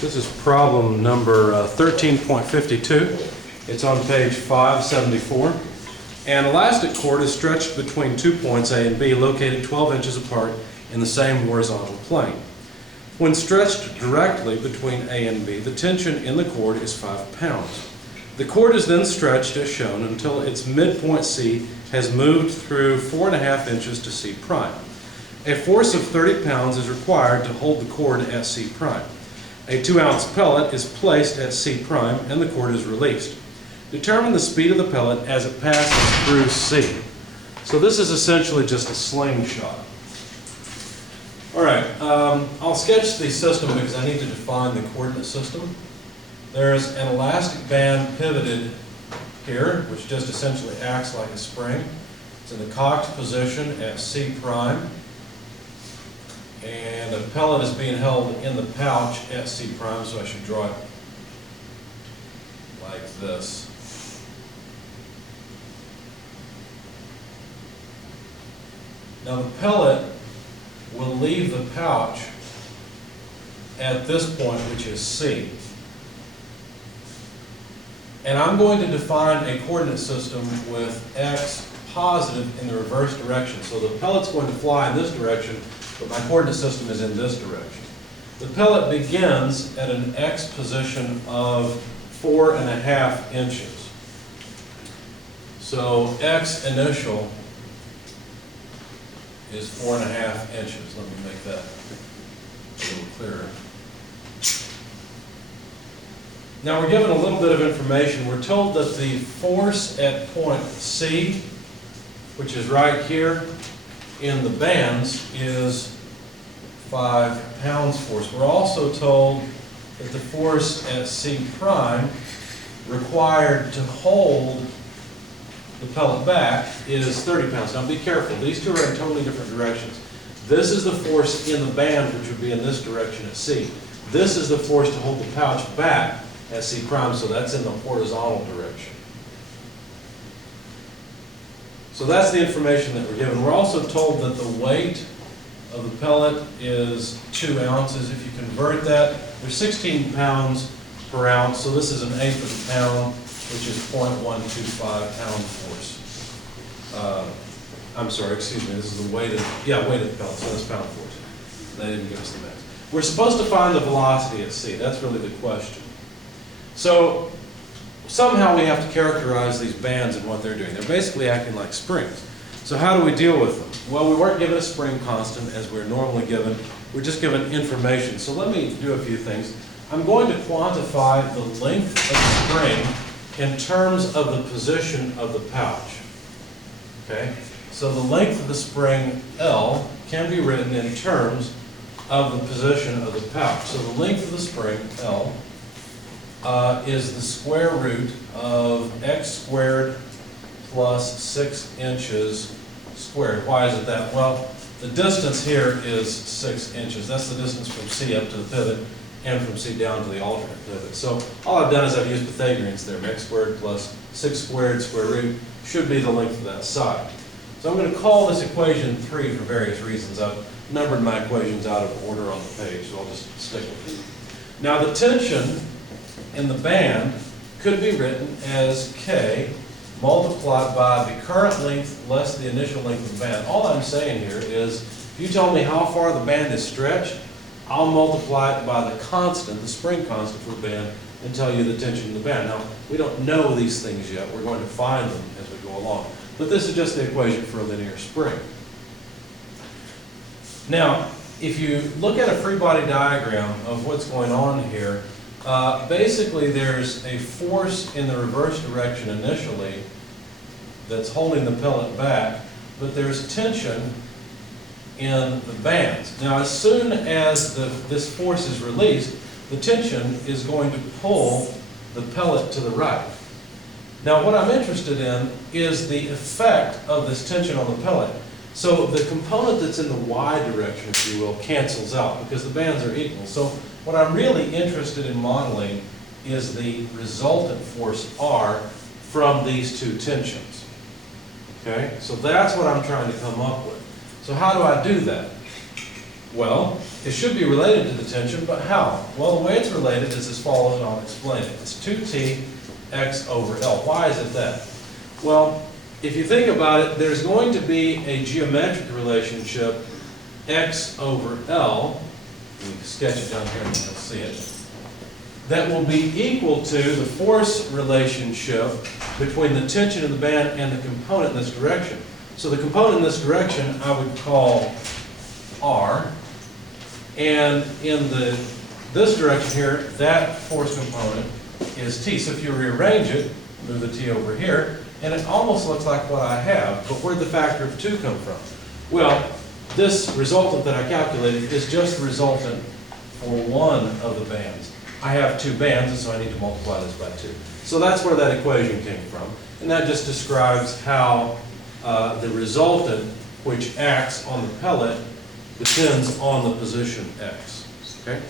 This is problem number 13.52. It's on page 574. An elastic cord is stretched between 2 points A and B located 12 inches apart in the same horizontal plane. When stretched directly between A and B, the tension in the cord is 5 pounds. The cord is then stretched as shown until its midpoint C has moved through 4.5 inches to C prime. A force of 30 pounds is required to hold the cord at C prime. A 2-ounce pellet is placed at C prime and the cord is released. Determine the speed of the pellet as it passes through C. So this is essentially just a slingshot. All right, I'll sketch the system because I need to define the coordinate system. There's an elastic band pivoted here, which just essentially acts like a spring. It's in the cocked position at C prime. And a pellet is being held in the pouch at C prime, so I should draw it like this. Now the pellet will leave the pouch at this point, which is C. And I'm going to define a coordinate system with X positive in the reverse direction. So the pellet's going to fly in this direction, but my coordinate system is in this direction. The pellet begins at an X position of 4.5 inches. So X initial is 4.5 inches. Let me make that a little clearer. Now we're given a little bit of information. We're told that the force at point C, which is right here in the bands, is 5 pounds force. We're also told that the force at C prime required to hold the pellet back is 30 pounds. Now be careful, these two are in totally different directions. This is the force in the band, which would be in this direction at C. This is the force to hold the pouch back at C prime, so that's in the horizontal direction. So that's the information that we're given. We're also told that the weight of the pellet is 2 ounces. If you convert that, there's 16 pounds per ounce, so this is an eighth of a pound, which is 0.125 pound force. I'm sorry, excuse me, this is the weight of, weight of the pellet, so that's pound force. They didn't give us the mass. We're supposed to find the velocity at C. That's really the question. So somehow we have to characterize these bands and what they're doing. They're basically acting like springs. So how do we deal with them? Well, we weren't given a spring constant as we're normally given. We're just given information. So let me do a few things. I'm going to quantify the length of the spring in terms of the position of the pouch. Okay? So the length of the spring, L, can be written in terms of the position of the pouch. So the length of the spring, L, is the square root of x squared plus 6 inches squared. Why is it that? Well, the distance here is 6 inches. That's the distance from C up to the pivot and from C down to the alternate pivot. So all I've done is I've used Pythagoreans there. X squared plus 6 squared square root should be the length of that side. So I'm going to call this equation 3 for various reasons. I've numbered my equations out of order on the page, so I'll just stick with it. Now the tension in the band could be written as K multiplied by the current length less the initial length of the band. All I'm saying here is, if you tell me how far the band is stretched, I'll multiply it by the constant, the spring constant for the band, and tell you the tension in the band. Now, we don't know these things yet. We're going to find them as we go along. But this is just the equation for a linear spring. Now, if you look at a free body diagram of what's going on here, basically there's a force in the reverse direction initially that's holding the pellet back, but there's tension in the bands. Now as soon as this force is released, the tension is going to pull the pellet to the right. Now what I'm interested in is the effect of this tension on the pellet. So the component that's in the y direction, if you will, cancels out because the bands are equal. So what I'm really interested in modeling is the resultant force R from these two tensions. Okay? So that's what I'm trying to come up with. So how do I do that? Well, it should be related to the tension, but how? Well, the way it's related is as follows, and I'll explain it. It's 2t x over L. Why is it that? Well, if you think about it, there's going to be a geometric relationship x over L, we can sketch it down here and you'll see it, that will be equal to the force relationship between the tension of the band and the component in this direction. So the component in this direction I would call R, and in this direction here, that force component is T. So if you rearrange it, move the T over here, and it almost looks like what I have, but where'd the factor of 2 come from? Well, this resultant that I calculated is just the resultant for one of the bands. I have 2 bands, and so I need to multiply this by 2. So that's where that equation came from, and that just describes how the resultant, which acts on the pellet, depends on the position x. Okay?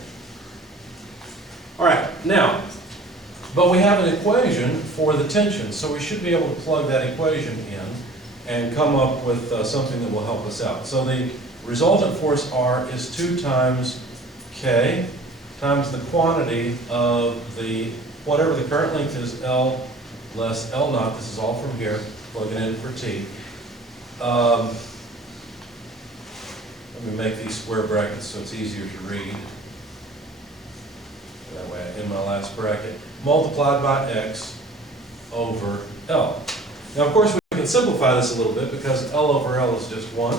All right, now, but we have an equation for the tension, so we should be able to plug that equation in and come up with something that will help us out. So the resultant force R is 2 times K times the quantity of the, whatever the current length is, L less L naught. This is all from here, plugging in for T. Let me make these square brackets so it's easier to read. That way, in my last bracket, multiplied by x over L. Now, of course, we can simplify this a little bit because L over L is just 1.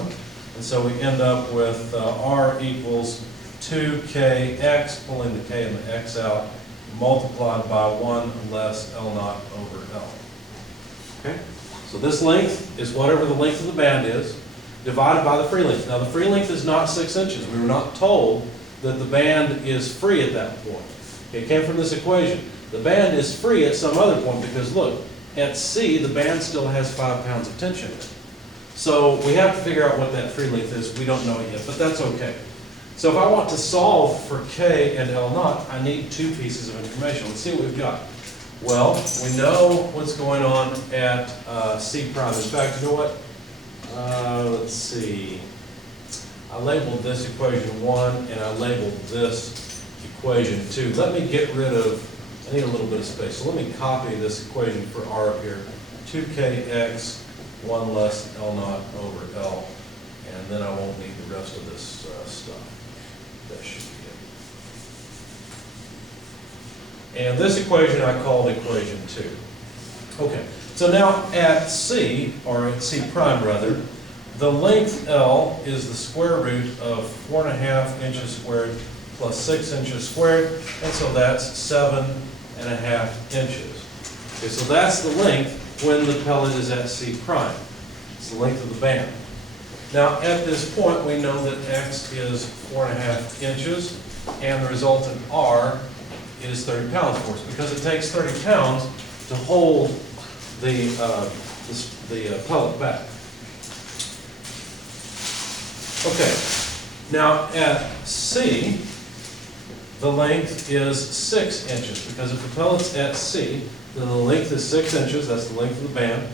And so we end up with R equals 2kx, pulling the k and the x out, multiplied by 1 less L naught over L. Okay? So this length is whatever the length of the band is, divided by the free length. Now, the free length is not 6 inches. We were not told that the band is free at that point. It came from this equation. The band is free at some other point because, look, at C, the band still has 5 pounds of tension in it. So we have to figure out what that free length is. We don't know it yet, but that's okay. So if I want to solve for K and L naught, I need 2 pieces of information. Let's see what we've got. Well, we know what's going on at C prime. In fact, you know what? Let's see. I labeled this equation 1 and I labeled this equation 2. Let me get rid of, I need a little bit of space. So let me copy this equation for R up here. 2kx, 1 less L naught over L. And then I won't need the rest of this stuff. That should be it. And this equation I called equation 2. Okay, so now at C, or at C prime rather, the length L is the square root of 4.5 inches squared plus 6 inches squared, and so that's 7.5 inches. Okay, so that's the length when the pellet is at C prime. It's the length of the band. Now, at this point, we know that X is 4.5 inches, and the resultant R is 30 pounds for us, because it takes 30 pounds to hold the pellet back. Okay, now at C, the length is 6 inches, because if the pellet's at C, then the length is 6 inches, that's the length of the band,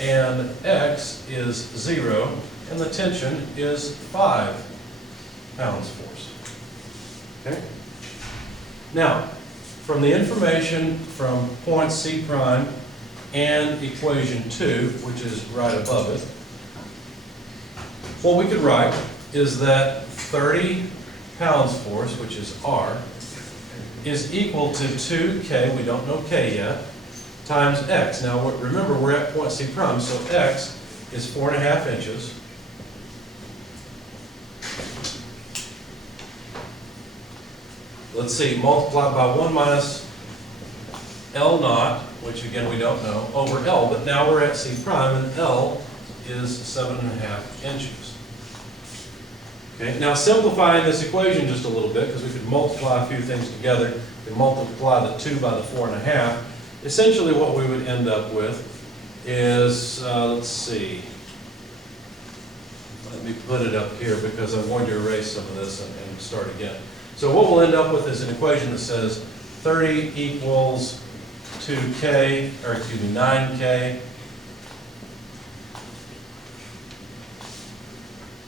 and X is 0, and the tension is 5 pounds force. Okay? Now, from the information from point C prime and equation 2, which is right above it, what we could write is that 30 pounds force, which is R, is equal to 2K, we don't know K yet, times X. Now remember, we're at point C prime, so X is 4.5 inches. Let's see, multiplied by 1 minus L naught, which again we don't know, over L, but now we're at C prime, and L is 7.5 inches. Okay, now simplifying this equation just a little bit, because we could multiply a few things together, we multiply the 2 by the 4.5. Essentially what we would end up with is, let's see, let me put it up here because I'm going to erase some of this and start again. So what we'll end up with is an equation that says 30 equals 2K, or excuse me, 9K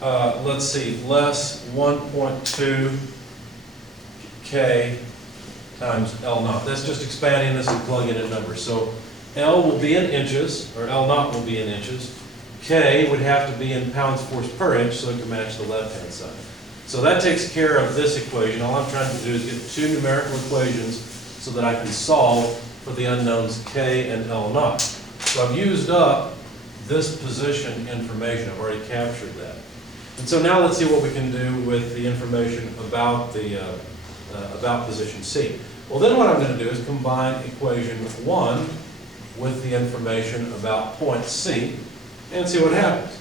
let's see, less 1.2 K times L naught. That's just expanding this and plugging in numbers. So L will be in inches, or L naught will be in inches. K would have to be in pounds force per inch so it can match the left-hand side. So that takes care of this equation. All I'm trying to do is get two numerical equations so that I can solve for the unknowns K and L naught. So I've used up this position information. I've already captured that. And so now let's see what we can do with the information about the about position C. Well, then what I'm going to do is combine equation 1 with the information about point C and see what happens.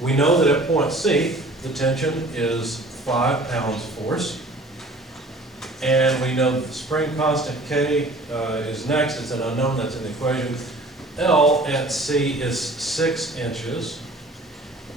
We know that at point C, the tension is 5 pounds force. And we know that the spring constant K is next. It's an unknown. That's in the equation. L at C is 6 inches.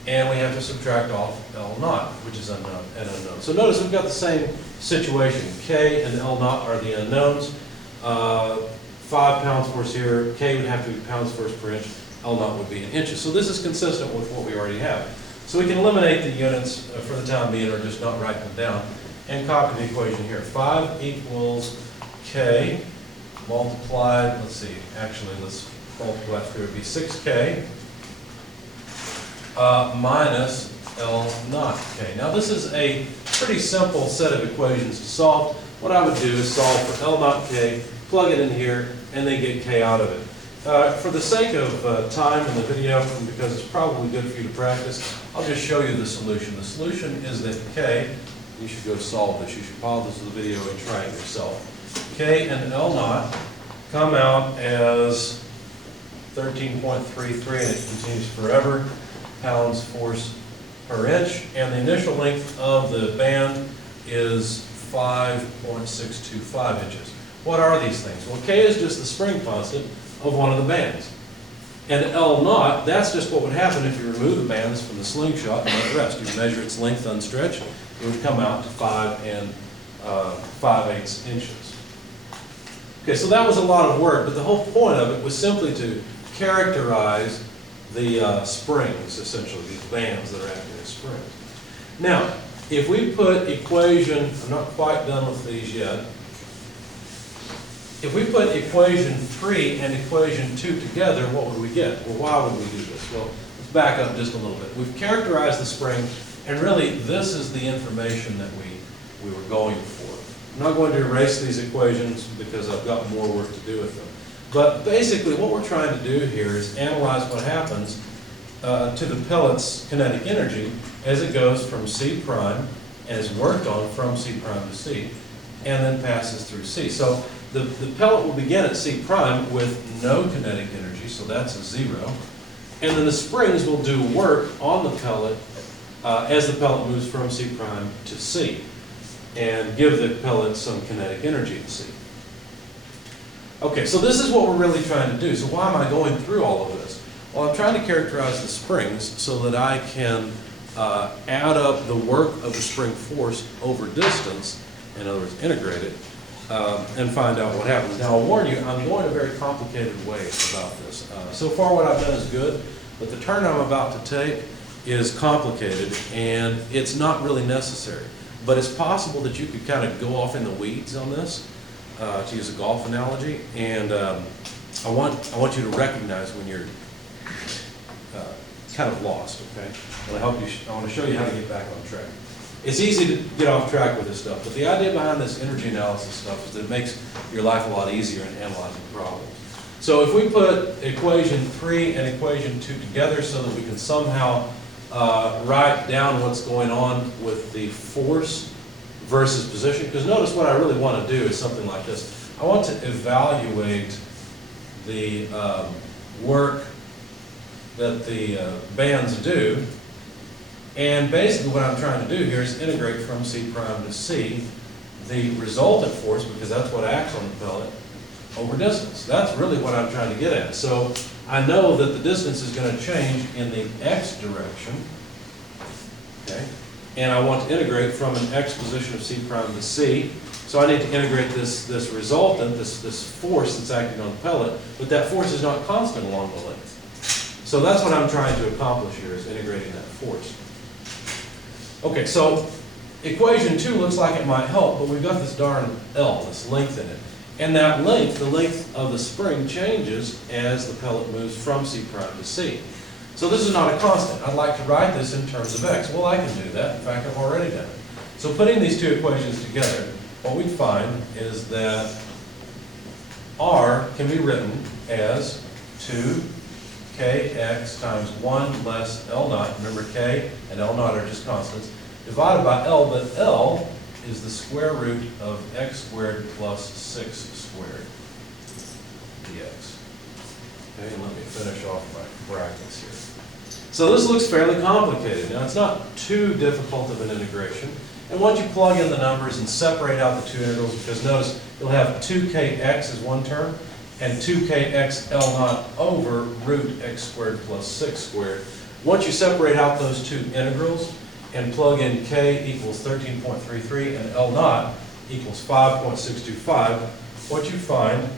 And we have to subtract off L naught, which is unknown and unknown. So notice we've got the same situation. K and L naught are the unknowns. 5 pounds force here. K would have to be pounds force per inch. L naught would be in inches. So this is consistent with what we already have. So we can eliminate the units for the time being, or just not write them down, and copy the equation here. 5 equals K multiplied, let's see, actually let's multiply through, it would be 6K minus L naught K. Now this is a pretty simple set of equations to solve. What I would do is solve for L naught K, plug it in here, and then get K out of it. For the sake of time in the video, and because it's probably good for you to practice, I'll just show you the solution. The solution is that K, you should go solve this. You should pause the video and try it yourself. K and L naught come out as 13.33, and it continues forever, pounds force per inch. And the initial length of the band is 5.625 inches. What are these things? Well, K is just the spring constant of one of the bands. And L naught, that's just what would happen if you remove the bands from the slingshot and let it rest. You measure its length unstretched, it would come out to 5 5/8 inches. Okay, so that was a lot of work, but the whole point of it was simply to characterize the springs, essentially, these bands that are acting as springs. Now, if we put equation, I'm not quite done with these yet. If we put equation 3 and equation 2 together, what would we get? Well, why would we do this? Well, let's back up just a little bit. We've characterized the spring, and really this is the information that we were going for. I'm not going to erase these equations because I've got more work to do with them. But basically what we're trying to do here is analyze what happens to the pellet's kinetic energy as it goes from C prime and is worked on from C prime to C and then passes through C. So the pellet will begin at C prime with no kinetic energy, so that's a 0. And then the springs will do work on the pellet as the pellet moves from C prime to C and give the pellet some kinetic energy at C. Okay, so this is what we're really trying to do. So why am I going through all of this? Well, I'm trying to characterize the springs so that I can add up the work of the spring force over distance, in other words, integrate it, and find out what happens. Now, I'll warn you, I'm going a very complicated way about this. So far, what I've done is good, but the turn I'm about to take is complicated, and it's not really necessary. But it's possible that you could kind of go off in the weeds on this, to use a golf analogy, and I want you to recognize when you're kind of lost, okay? I want to show you how to get back on track. It's easy to get off track with this stuff, but the idea behind this energy analysis stuff is that it makes your life a lot easier in analyzing problems. So if we put equation 3 and equation 2 together so that we can somehow write down what's going on with the force versus position, because notice what I really want to do is something like this. I want to evaluate the work that the bands do, and basically what I'm trying to do here is integrate from C prime to C the resultant force, because that's what acts on the pellet, over distance. That's really what I'm trying to get at. So I know that the distance is going to change in the x direction, okay? And I want to integrate from an x position of C prime to C. So I need to integrate this resultant, this force that's acting on the pellet, but that force is not constant along the length. So that's what I'm trying to accomplish here, is integrating that force. Okay, so equation 2 looks like it might help, but we've got this darn L, this length in it. And that length, the length of the spring, changes as the pellet moves from C prime to C. So this is not a constant. I'd like to write this in terms of x. Well, I can do that. In fact, I've already done it. So putting these two equations together, what we find is that R can be written as 2kx times 1 less L naught. Remember, k and L naught are just constants, divided by L, but L is the square root of x squared plus 6 squared dx. Okay, and let me finish off my brackets here. So this looks fairly complicated. Now, it's not too difficult of an integration. And once you plug in the numbers and separate out the two integrals, because notice you'll have 2kx as one term, and 2kx L naught over root x squared plus 6 squared. Once you separate out those two integrals and plug in k equals 13.33 and L naught equals 5.625, what you find,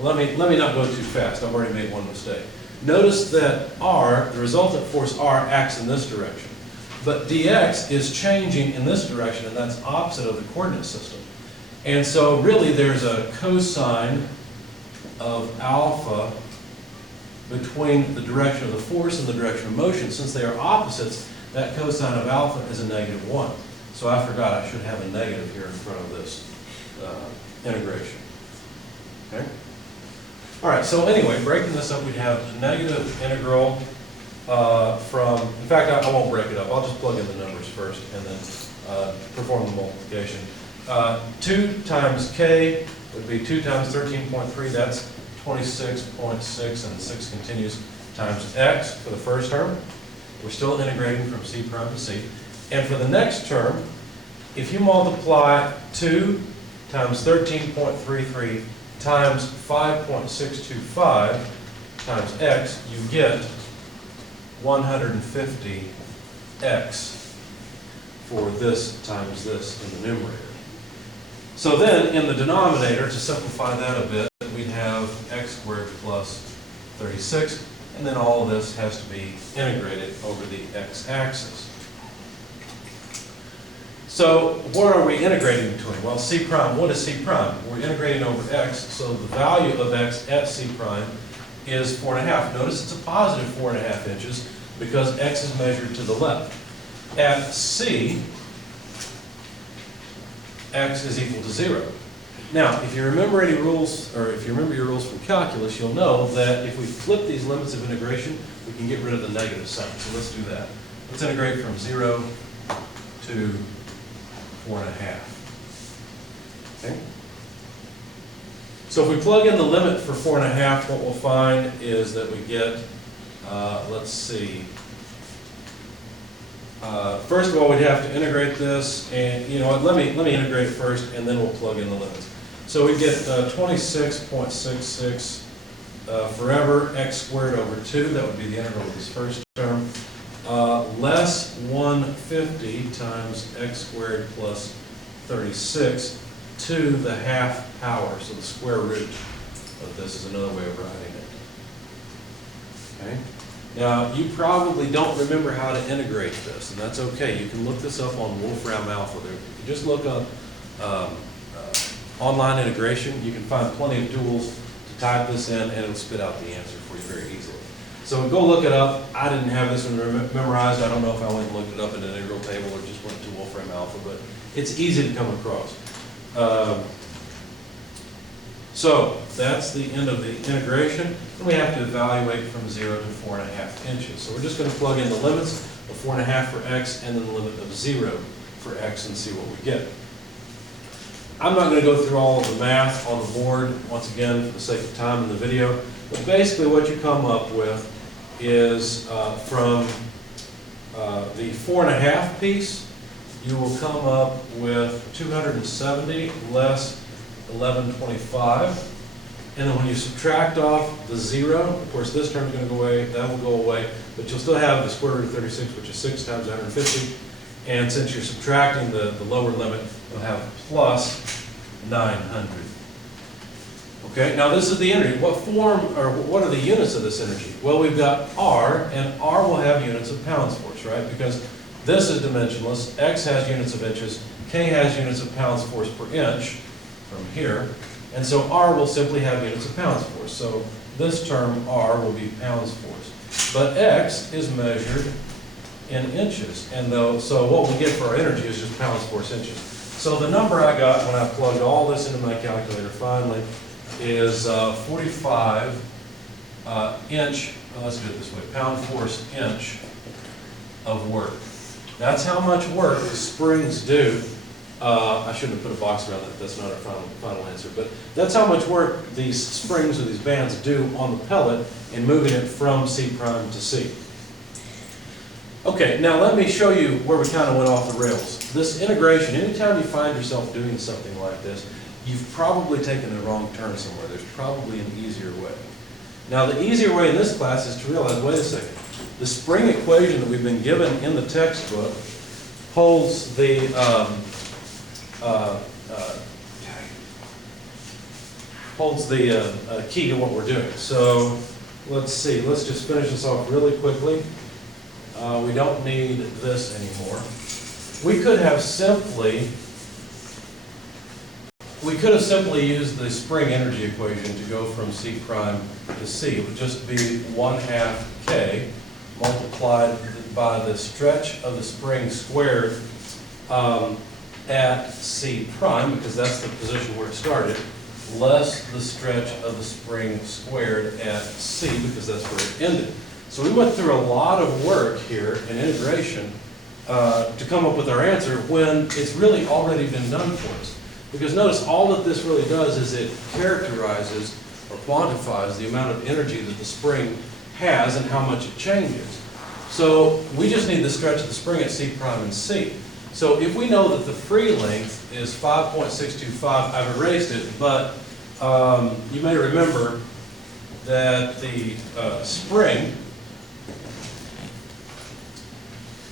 well, let me not go too fast. I've already made one mistake. Notice that R, the resultant force R, acts in this direction. But dx is changing in this direction, and that's opposite of the coordinate system. And so really there's a cosine of alpha between the direction of the force and the direction of motion. Since they are opposites, that cosine of alpha is a -1. So I forgot I should have a negative here in front of this integration. Okay? All right, so anyway, breaking this up, we have a negative integral from, in fact, I won't break it up. I'll just plug in the numbers first and then perform the multiplication. 2 times k would be 2 times 13.3, that's 26.6, and 6 continues, times x for the first term. We're still integrating from C prime to C. And for the next term, if you multiply 2 times 13.33 times 5.625 times x, you get 150x for this times this in the numerator. So then, in the denominator, to simplify that a bit, we'd have x squared plus 36, and then all of this has to be integrated over the x-axis. So what are we integrating between? Well, C prime, what is C prime? We're integrating over x, so the value of x at C prime is 4.5. Notice it's a positive 4.5 inches because x is measured to the left. At C, x is equal to 0. Now, if you remember any rules, or if you remember your rules from calculus, you'll know that if we flip these limits of integration, we can get rid of the negative sign. So let's do that. Let's integrate from 0 to 4.5. Okay? So if we plug in the limit for 4.5, what we'll find is that we get, let's see, first of all, we'd have to integrate this, and you know what, let me integrate it first, and then we'll plug in the limits. So we get 26.66 forever, x squared over 2, that would be the integral of this first term, less 150 times x squared plus 36 to the half power, so the square root of this is another way of writing it. Okay? Now, you probably don't remember how to integrate this, and that's okay. You can look this up on Wolfram Alpha. If you just look up online integration, you can find plenty of tools to type this in, and it'll spit out the answer for you very easily. So go look it up. I didn't have this one memorized. I don't know if I went and looked it up in an integral table or just went to Wolfram Alpha, but it's easy to come across. So that's the end of the integration, and we have to evaluate from 0 to 4.5 inches. So we're just going to plug in the limits of 4.5 for x and then the limit of 0 for x and see what we get. I'm not going to go through all of the math on the board, once again, for the sake of time in the video, but basically what you come up with is from the 4.5 piece, you will come up with 270 less 1125, and then when you subtract off the 0, of course this term is going to go away, that will go away, but you'll still have the square root of 36, which is 6 times 150, and since you're subtracting the lower limit, you'll have plus 900. Okay, now this is the energy. What form, or what are the units of this energy? Well, we've got R, and R will have units of pounds force, right? Because this is dimensionless. X has units of inches. K has units of pounds force per inch from here. And so R will simply have units of pounds force. So this term R will be pounds force. But X is measured in inches. And so what we get for our energy is just pounds force inches. So the number I got when I plugged all this into my calculator finally is 45 inch, let's do it this way, pound force inch of work. That's how much work the springs do. I shouldn't have put a box around that, that's not our final answer, but that's how much work these springs or these bands do on the pellet in moving it from C prime to C. Okay, now let me show you where we kind of went off the rails. This integration, anytime you find yourself doing something like this, you've probably taken a wrong turn somewhere. There's probably an easier way. Now the easier way in this class is to realize, wait a second, the spring equation that we've been given in the textbook holds the key to what we're doing. So let's see, let's just finish this off really quickly. We don't need this anymore. We could have simply used the spring energy equation to go from C prime to C. It would just be 1/2 K multiplied by the stretch of the spring squared at C prime, because that's the position where it started, less the stretch of the spring squared at C, because that's where it ended. So we went through a lot of work here in integration to come up with our answer when it's really already been done for us. Because notice, all that this really does is it characterizes or quantifies the amount of energy that the spring has and how much it changes. So we just need the stretch of the spring at C prime and C. So if we know that the free length is 5.625, I've erased it, but you may remember that the spring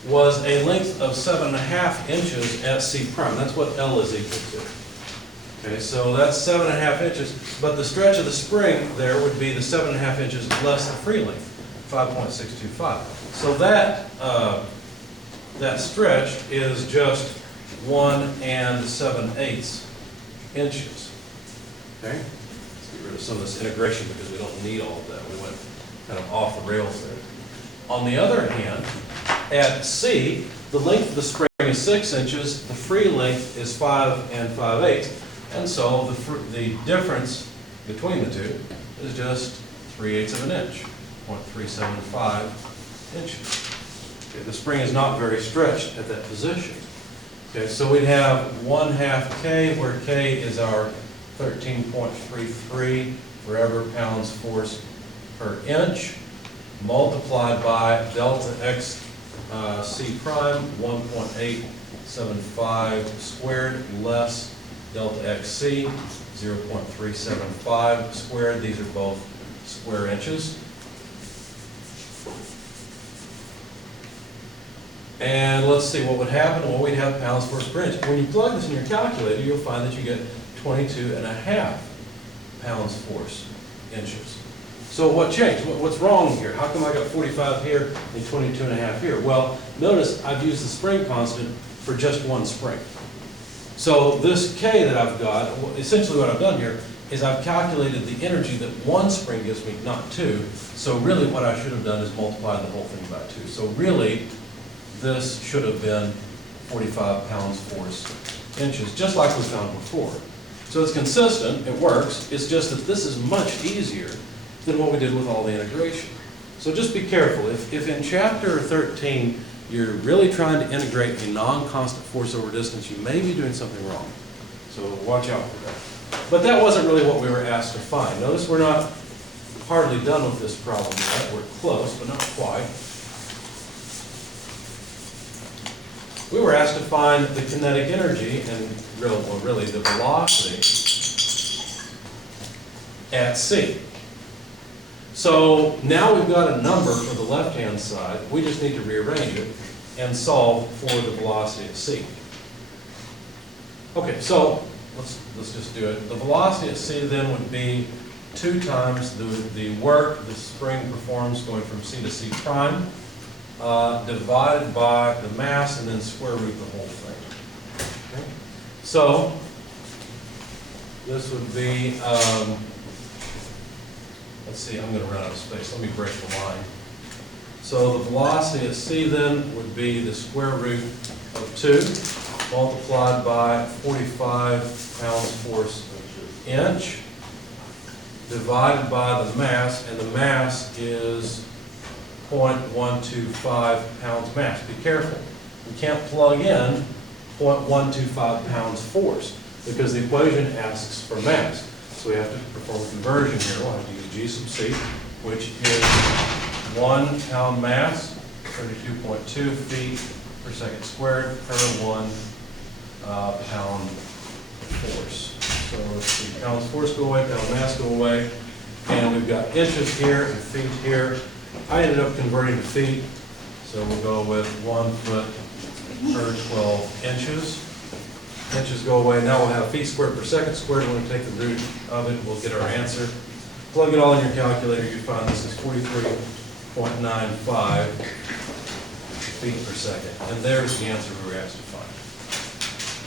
was a length of 7.5 inches at C prime. That's what L is equal to. Okay, so that's 7.5 inches, but the stretch of the spring there would be the 7.5 inches less the free length, 5.625. So that stretch is just 1 7/8 inches. Okay, let's get rid of some of this integration because we don't need all of that. We went kind of off the rails there. On the other hand, at C, the length of the spring is 6 inches, the free length is 5 5/8. And so the difference between the two is just 3/8 of an inch, 0.375 inches. Okay, the spring is not very stretched at that position. Okay, so we'd have 1/2 K, where K is our 13.33 forever pounds force per inch, multiplied by delta X C prime, 1.875 squared, less delta XC, 0.375 squared. These are both square inches. And let's see what would happen. Well, we'd have pounds force per inch. When you plug this in your calculator, you'll find that you get 22.5 pounds force inches. So what changed? What's wrong here? How come I got 45 here and 22.5 here? Well, notice I've used the spring constant for just one spring. So this K that I've got, essentially what I've done here is I've calculated the energy that one spring gives me, not two. So really what I should have done is multiply the whole thing by 2. So really, this should have been 45 pounds force inches, just like we found before. So it's consistent, it works, it's just that this is much easier than what we did with all the integration. So just be careful. If in chapter 13 you're really trying to integrate a non-constant force over distance, you may be doing something wrong. So watch out for that. But that wasn't really what we were asked to find. Notice we're not hardly done with this problem yet. We're close, but not quite. We were asked to find the kinetic energy and really the velocity at C. So now we've got a number for the left-hand side. We just need to rearrange it and solve for the velocity at C. Okay, so let's just do it. The velocity at C then would be 2 times the work the spring performs going from C to C prime, divided by the mass and then square root the whole thing. Okay? So this would be, let's see, I'm going to run out of space. Let me break the line. So the velocity at C then would be the square root of 2 multiplied by 45 pounds force inch divided by the mass, and the mass is 0.125 pounds mass. Be careful. We can't plug in 0.125 pounds force because the equation asks for mass. So we have to perform a conversion here. We'll have to use G sub C, which is 1 pound mass, 32.2 feet per second squared per 1 pound force. So let's see, pounds force go away, pound mass go away, and we've got inches here and feet here. I ended up converting to feet, so we'll go with 1 foot per 12 inches. Inches go away. Now we'll have feet squared per second squared. When we take the root of it, we'll get our answer. Plug it all in your calculator, you find this is 43.95 feet per second. And there's the answer we were asked to find.